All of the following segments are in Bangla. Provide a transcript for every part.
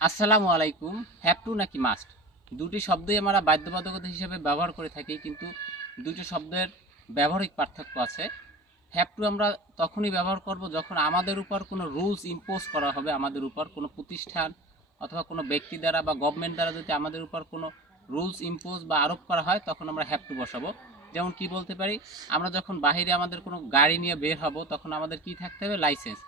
আসসালামু আলাইকুম। হ্যাভ টু নাকি মাস্ট, দুটি শব্দই আমরা বাধ্যবাধকতা হিসেবে ব্যবহার করে থাকি, কিন্তু দুটি শব্দের ব্যবহারিক পার্থক্য আছে। হ্যাভ টু আমরা তখনই ব্যবহার করব যখন আমাদের উপর কোনো রুলস ইম্পোজ করা হবে, আমাদের উপর কোনো প্রতিষ্ঠান অথবা কোনো ব্যক্তি দ্বারা বা গভর্নমেন্ট দ্বারা যদি আমাদের উপর কোনো রুলস ইম্পোজ বা আরোপ করা হয়, তখন আমরা হ্যাভ টু বসাবো। যেমন কি বলতে পারি, আমরা যখন বাইরে আমাদের কোনো গাড়ি নিয়ে বের হব, তখন আমাদের কি থাকতে হবে? License.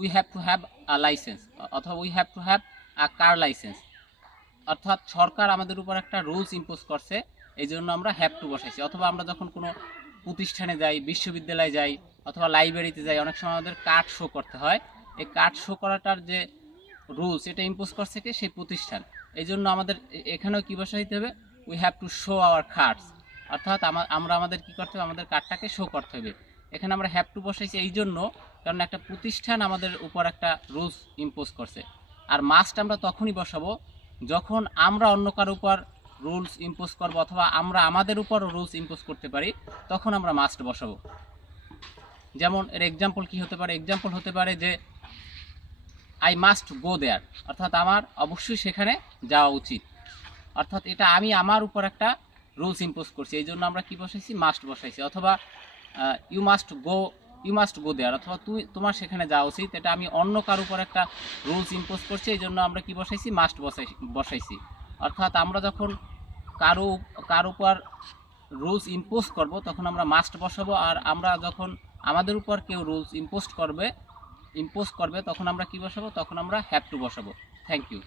We have to have a license, অথবা we have to have a car license. অর্থাৎ সরকার আমাদের উপর একটা রুলস ইম্পোজ করছে, এই জন্য আমরা হ্যাভ টু বসাইছি। অথবা আমরা যখন কোনো প্রতিষ্ঠানে যাই, বিশ্ববিদ্যালয়ে যাই অথবা লাইব্রেরিতে যাই, অনেক সময় আমাদের কার্ড শো করতে হয়। এই কার্ড শো করাটার যে রুলস, এটা ইম্পোজ করছে কি? সেই প্রতিষ্ঠান। এই জন্য আমাদের এখানেও কী বসাইতে হবে? We have to show our cards. অর্থাৎ আমরা আমাদের কী করতে হবে? আমাদের কার্ডটাকে শো করতে হবে। এখানে আমরা হ্যাভ টু বসাইছি এই জন্য, কারণ একটা প্রতিষ্ঠান আমাদের উপর একটা রুলস ইম্পোজ করছে। আর মাস্ট আমরা তখনই বসাবো যখন আমরা অন্য কারো উপর রুলস ইম্পোজ করবো, অথবা আমরা আমাদের উপর রুলস ইম্পোজ করতে পারি, তখন আমরা মাস্ট বসাবো। যেমন এর এক্সাম্পল কি হতে পারে? এক্সাম্পল হতে পারে যে আই মাস্ট গো দেয়ার, অর্থাৎ আমার অবশ্যই সেখানে যাওয়া উচিত। অর্থাৎ এটা আমি আমার উপর একটা রুলস ইম্পোজ করছি, এই জন্য আমরা কি বসাইছি? মাস্ট বসাইছি। অথবা you must go, you must go there, অথবা তোমার সেখানে যাওয়া উচিত, এটা আমি অন্য কার উপর একটা রুলস ইম্পোজ করছি, এই জন্য আমরা কি বসাইছি? মাস্ট বসাইছি। অর্থাৎ আমরা যখন কারো কার উপর রুলস ইম্পোজ করব, তখন আমরা মাস্ট বসাবো। আর আমরা যখন আমাদের উপর কেউ রুলস ইম্পোজ করবে, তখন আমরা কি বসাবো? তখন আমরা হ্যাভ টু বসাবো। Thank you.